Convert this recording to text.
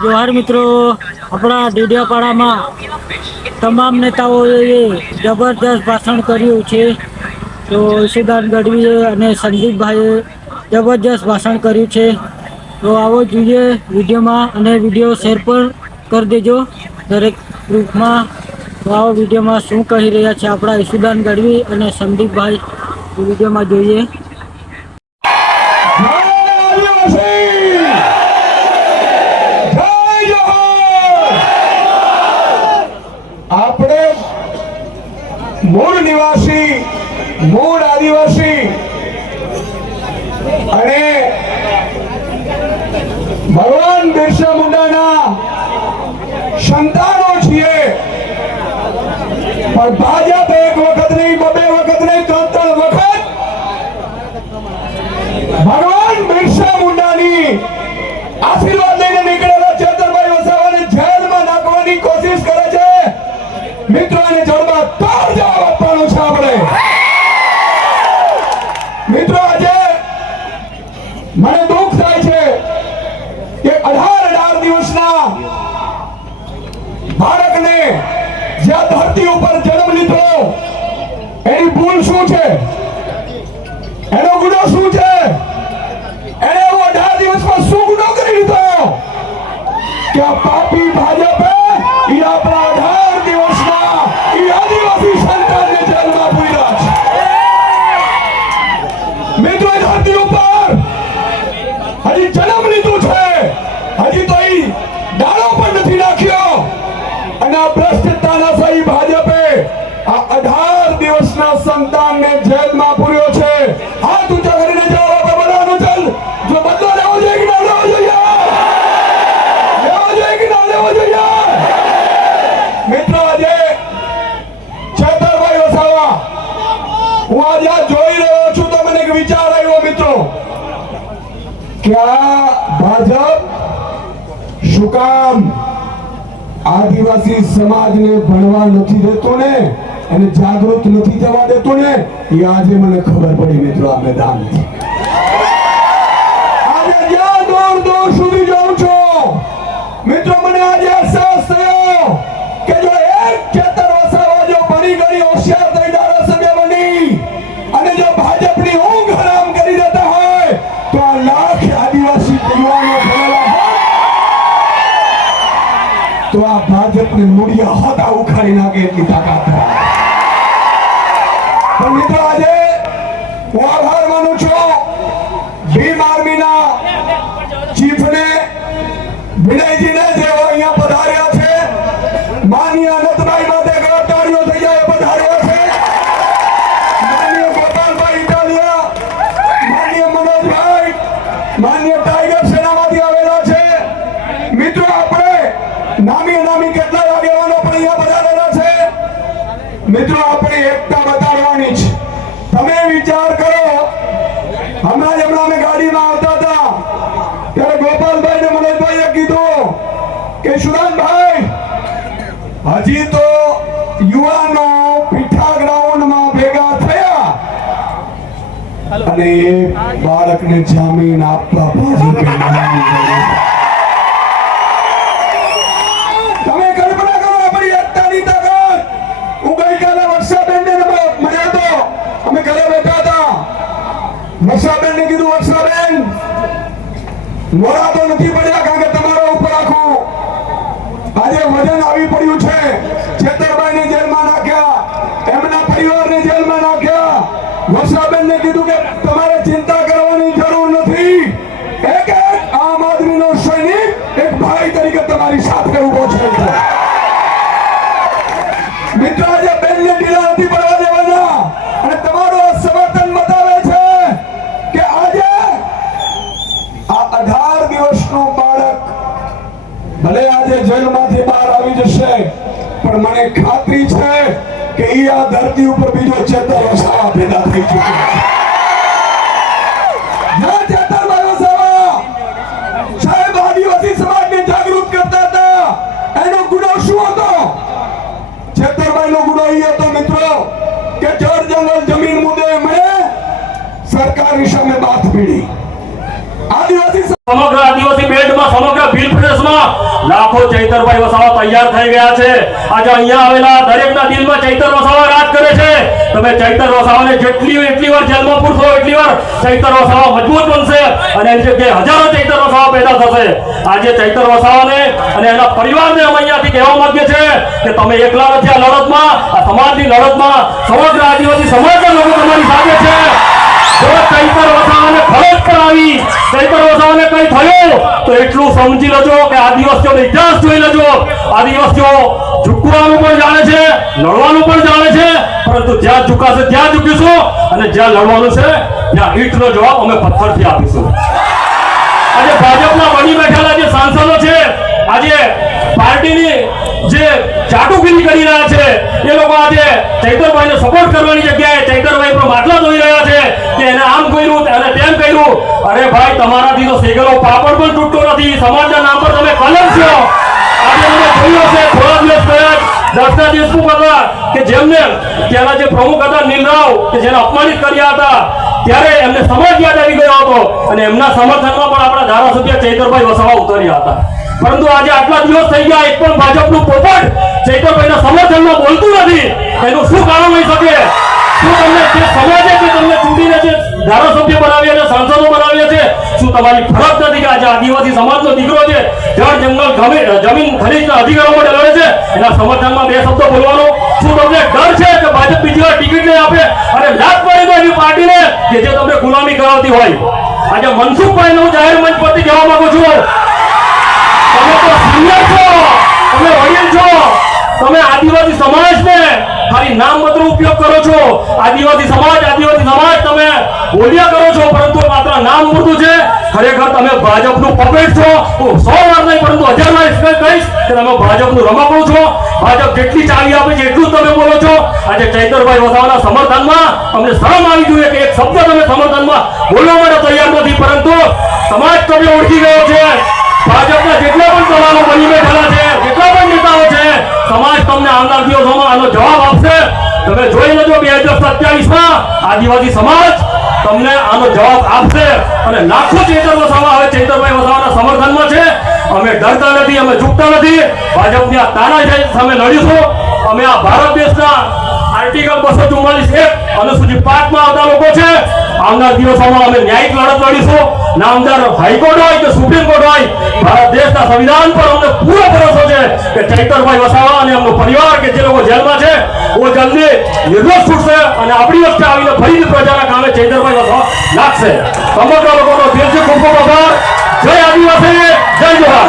જોહાર મિત્રો, આપણા ડેડિયાપાડામાં તમામ નેતાઓએ જબરદસ્ત ભાષણ કર્યું છે. તો ઈશુદાન ગઢવીએ અને સંદીપભાઈએ જબરદસ્ત ભાષણ કર્યું છે. તો આવો જોઈએ વિડીયોમાં અને વિડીયો શેર પણ કરી દેજો દરેક ગ્રુપમાં. તો આવો વિડીયોમાં શું કહી રહ્યા છે આપણા ઈશુદાન ગઢવી અને સંદીપભાઈ, વિડીયોમાં જોઈએ. આપણે મૂળ નિવાસી, મૂળ આદિવાસી અને ભગવાન બિરસા મુંડાના સંતાનો છીએ, પણ ભાજપ એક વખત નહીં, બે વખત નહીં, ત્રણ વખત ભગવાન બિરસા મુંડાની આશીર્વાદ લઈને નીકળેલા ચેતરભાઈ વસાવાને જેલમાં નાખવાની કોશિશ કરે છે. મિત્રોને જોડમાં તાર જવાબ આપવાનો છે આપણે. મિત્રો, આજે મને દુઃખ થાય છે કે 18 દિવસના બાળકને જે આ ધરતી ઉપર જન્મ લીધો, એની ભૂલ શું છે? એનો ગુનો શું છે? એને 18 દિવસમાં શું ગુનો કરી લીધો કે આ પાપી ભાજપે આપણા 18 દિવસના આદિવાસી સંતાનને જેલમાં પૂર્યા છે. મિત્રો, ધરતી ઉપર હજી જન્મ લીધું છે, હજી તો એ દાડો પણ નથી નાખ્યો, અને આ ભ્રષ્ટ તાનાશાહી ભાજપે આ 18 દિવસના સંતાનને જેલમાં પૂર્યો છે. હાથ ઊંચા કરીને જવાબ આપો બધાનો. ચાલ, જો બદલો લેવો જોઈએ કે ના લેવો જોઈએ? લેવો જોઈએ કે ના લેવો જોઈએ? મિત્રો, આજે ચેતરભાઈ વસાવા, હું આજે જોઈ રહ્યો છું તો મને એક વિચાર આવ્યો મિત્રો, કે આ ભાજપ શું કામ આદિવાસી સમાજને ભણવા નથી દેતું ને, એને જાગૃત નથી થવા દેતું ને, એ આજે મને ખબર પડી મિત્રો. આ મેદાનથી આજે જ્યાં દૂર દૂર સુધી જાઉં છું મિત્રો, મને આજે અહેસાસ થયો કે જો એક ચેતર વસાવા જો ભણી ગણી હોશિયાર થઈ ધારાસભ્ય બની અને જો ભાજપની ઊંઘ હરામ કરી દેતા હોય તો આ લાખ આદિવાસી યુવાનો ભણેલા હોય તો આ ભાજપને મૂળિયા હોતા ઉખાડી નાખે એટલી તાકાત ધરાવે. પણ મિત્રો, આજે હું આભાર માનું છું ભીમ આર્મીના ચીફને, વિનયજીને, જેઓ અહીંયા પધાર્યા છે. માનનીય અનંતભાઈ માટે ગૌરવતાળીઓ થઈ જાય પધાર્યા છે. માનનીય ગોપાલભાઈ ઇટાલિયા, માનનીય મનોજભાઈ, માનનીય ટાઈગર સેનામાંથી આવેલા છે. મિત્રો, આપણે નામી અનામી કેટલા આગેવાનો પણ અહીંયા પધારેલા છે. મિત્રો, આપણે એકતા બતાડવાની છે. તમે વિચાર કરો, હમણાં અમે ગાડીમાં આવતા હતા ત્યારે ગોપાલભાઈ ને મનોજભાઈએ કીધું કે સુદાનભાઈ, હજી તો યુવાનો પીઠા ગ્રાઉન્ડમાં ભેગા થયા અને એક બાળકને જામીન આપવા ભાજપે તમે કલ્પના કરો આપણી એકતાની તાકાત. હું ગઈકાલે વર્ષાબેનને મળ્યો હતો, અમે ઘરે બેઠા હતા. વર્ષાબેનને કીધું, વર્ષાબેન, મોડા તો નથી પડ્યા કારણ કે તમારા ઉપર આખું આજે વજન આવી પડ્યું છે. ચેતરભાઈને જેલમાં નાખ્યા, એમના પરિવારને જેલમાં નાખ્યા. વર્ષાબેનને કીધું કે તમારે ચિંતા કરવાની જરૂર નથી. એક એક આમ આદમીનો સૈનિક એક ભાઈ તરીકે તમારી સાથે ઉભો છે. મિત્રો, આજે બેનને ઢીલા નથી પડવા દેવાના, અને તમારું સમર્થન બતાવે છે કે આજે આ 18 દિવસનું બાળક ભલે આજે જેલમાંથી બહાર આવી જશે, પણ મને ખાતરી છે કે એ આ ધરતી ઉપર બીજો ચેતર વસાવા પેદા થઈ ચૂક્યો છે. ચેતરભાઈ વસાવા સાહેબ આદિવાસી સમાજને જાગૃત કરતા હતા. એનો ગુનો શું હતો? ચેતરભાઈનો ગુનો એ હતો મિત્રો કે જળ જંગલ જમીન મુદ્દે એમણે સરકારની સામે બાથ ભીડી. આદિવાસી સમગ્ર આદિવાસી બેલ્ટમાં, સમગ્ર ભીલ પ્રદેશમાં લાખો ચૈતરભાઈ વસાવા તૈયાર થઈ ગયા છે. આજે અહીંયા આવેલા દરેકના દિલમાં ચૈતર વસાવા રાજ કરે છે. તમે ચૈતર વસાવાને એટલી વાર જેલમાં પૂરશો એટલી વાર ચૈતર વસાવા મજબૂત બનશે અને એની જગ્યાએ હજારો ચૈતર વસાવા પેદા થશે. આજે ચૈતર વસાવાને અને એના પરિવારને અમે અહીંયાથી કહેવા માંગીએ છીએ કે તમે એકલા નથી આ લડતમાં, આ સમાજની લડતમાં સમગ્ર આદિવાસી સમાજના લોકો તમારી સાથે છે. જો ચૈતર વસાવાને ફરજ પર આવી, ચૈતર વસાવાને કઈ થયું તો એટલું સમજી લેજો કે આદિવાસીઓનો ઇતિહાસ જોઈ લેજો. આદિવાસીઓ ઝૂકવાનું પણ જાણે છે, લડવાનું પણ જાણે છે, પરંતુ જ્યાં ઝુકાશે ત્યાં ઝૂકીશું અને જ્યાં લડવાનું છે ત્યાં ઈંટનો જવાબ અમે પથ્થરથી આપીશું. આજે ભાજપના બની બેઠેલા જે સાંસદો છે, આજે પાર્ટીની જે ચાટુગીરી કરી રહ્યા છે, એ લોકો આજે ચૈતરભાઈને સપોર્ટ કરવાની જગ્યાએ ચૈતરભાઈ પર માટલા ધોઈ રહ્યા છે કે એને આમ કર્યું અને તેમ કર્યું. અરે ભાઈ, તમારાથી તો શેકેલો પાપડ પણ તૂટતો નથી. સમાજના નામ પર તમે કલંક છો. આજે મને જોયું હશે થોડા દિવસ પહેલા દર્શના દેશમુખ હતા કે જેમને ત્યાંના જે પ્રમુખ હતા નીલરાવ કે જેને અપમાનિત કર્યા હતા, ત્યારે એમને સમાજ યાદ આવી ગયો હતો અને એમના સમર્થનમાં પણ આપણા ધારાસભ્ય ચૈતરભાઈ વસાવા ઉતર્યા હતા. પરંતુ આજે આટલા દિવસ થઈ ગયા, એક પણ ભાજપનું પોપટ ચૈતરભાઈના સમર્થનમાં બોલતું નથી. એનું શું કારણ હોઈ શકે? શું તમને જે સમાજે જે તમને ચૂંટીને જે ધારાસભ્ય બનાવ્યા છે, સાંસદો બનાવ્યા છે, શું તમારી ફરજ નથી કે આજે આદિવાસી સમાજનો દીકરો છે, જળ જંગલ જમીન ખનીજના અધિકારો માટે લડે છે, એના સમર્થનમાં બે શબ્દો બોલવાનો શું તમને ડર છે કે ભાજપ બીજી વાર ટિકિટ નહીં આપે અને લાત પડી તો એવી પાર્ટીને કે જે તમને ગુલામી કરાવતી હોય? આજે મનસુખભાઈને હું જાહેર મંચ પરથી કહેવા માંગુ છું, તમે તો સિનિયર છો, તમે વડીલ છો, તમે આદિવાસી સમાજને ખાલી નામ માત્ર ઉપયોગ કરો છો. આદિવાસી સમાજ તમે બોલ્યા કરો છો, પરંતુ માત્ર નામ મૂર્તું છે. ખરેખર તમે ભાજપનું પપેટ છો. હું 100 વાર નહીં પરંતુ 1000 વાર એક્સપ્લેન કરીશ કે તમે ભાજપનું રમકડું છો. ભાજપ જેટલી ચાવી આપે છે એટલું તમે બોલો છો. આજે ચૈતરભાઈ વસાવાના સમર્થનમાં અમને શરમ આવી જોઈએ કે એક શબ્દ તમે સમર્થનમાં બોલવા માટે તૈયાર નથી, પરંતુ સમાજ તમે ઓળખી ગયો છે. ભાજપના જેટલા પણ દલાલો બની બેઠેલા છે, જેટલા પણ નેતાઓ છે, સમાજ તમને આવનાર દિવસોમાં આનો જવાબ આપશે. તમે જોઈ લેજો 2027માં આદિવાસી સમાજ તમને આનો જવાબ આપશે અને લાખો ચૈતર વસાવા હવે ચૈતરભાઈ વસાવાના સમર્થનમાં છે. અમે ડરતા નથી, અમે ઝૂકતા નથી. ભાજપની આ તાનાશાહી સામે લડીશું. અમે આ ભારત દેશના આર્ટિકલ 244 અનુસૂચિત 5 માં આવતા લોકો છે. આવનાર દિવસોમાં અમે ન્યાયિક લડત લડીશું. નામદાર હાઈકોર્ટ હોય કે સુપ્રીમ કોર્ટ હોય, ભારત દેશના સંવિધાન પર અમને પૂરો ભરોસો છે કે ચૈતરભાઈ વસાવા અને એમનો પરિવાર કે જે લોકો જેલમાં છે वो જલ્દી નિર્દોષ છૂટશે અને આપણી વચ્ચે આવીને ફરીથી પ્રજાના કામે ચૈતરભાઈ વસાવા લાગશે. સમગ્ર લોકોનો દિલથી ખૂબ ખૂબ આભાર. જય આદિવાસી, જય જોહાર.